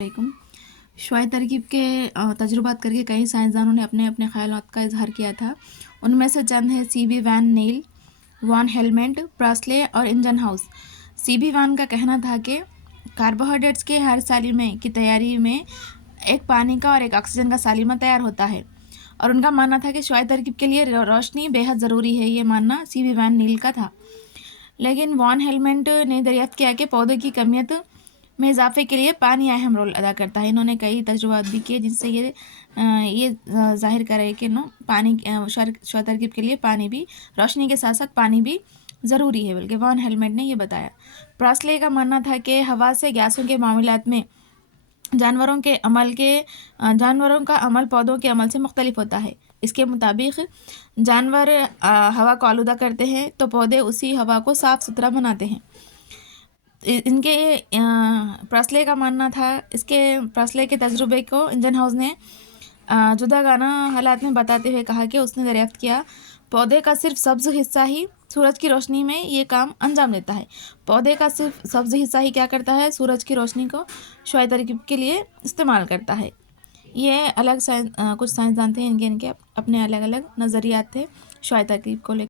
अलैकुम। शुआई तरकीब के तजुर्बात करके कई साइंसदानों ने अपने अपने ख्यालात का इजहार किया था। उनमें से चंद हैं सीबी वैन नील, वॉन हेलमेंट, प्रास्ले और इंजन हाउस। सीबी वैन का कहना था कि कार्बोहाइड्रेट्स के हर सालिमे की तैयारी में एक पानी का और एक ऑक्सीजन का सालिमा तैयार होता है, और उनका मानना था कि शुआई तरकीब के लिए रोशनी बेहद ज़रूरी है। ये मानना सीबी वैन नील का था। लेकिन वॉन हेलमेंट ने दरियाफ्त किया कि पौधों की कमियत में इजाफे के लिए पानी अहम रोल अदा करता है। इन्होंने कई तजुर्बात भी किए जिनसे ये जाहिर करे कि पानी शुआई तरकीब के लिए पानी भी, रोशनी के साथ साथ पानी भी ज़रूरी है, बल्कि वॉन हेलमेंट ने यह बताया। प्रास्ले का मानना था कि हवा से गैसों के मामलात में जानवरों का अमल पौधों के अमल से मुख्तलिफ होता है। इसके मुताबिक जानवर हवा को आलूदा करते हैं तो पौधे उसी हवा को साफ़ सुथरा बनाते हैं। इनके प्रास्ले का मानना था, इसके प्रास्ले के तजुर्बे को इंजन हाउस ने जुदागाना हालात में बताते हुए कहा कि उसने दरियाफ्त किया पौधे का सिर्फ सब्ज़ हिस्सा ही सूरज की रोशनी में ये काम अंजाम देता है। पौधे का सिर्फ सब्ज़ हिस्सा ही क्या करता है, सूरज की रोशनी को शुआई तरकीब के लिए इस्तेमाल करता है। ये अलग कुछ साइंसदान थे, इनके अपने अलग अलग नज़रियात थे शुआई तरकीब को लेकर।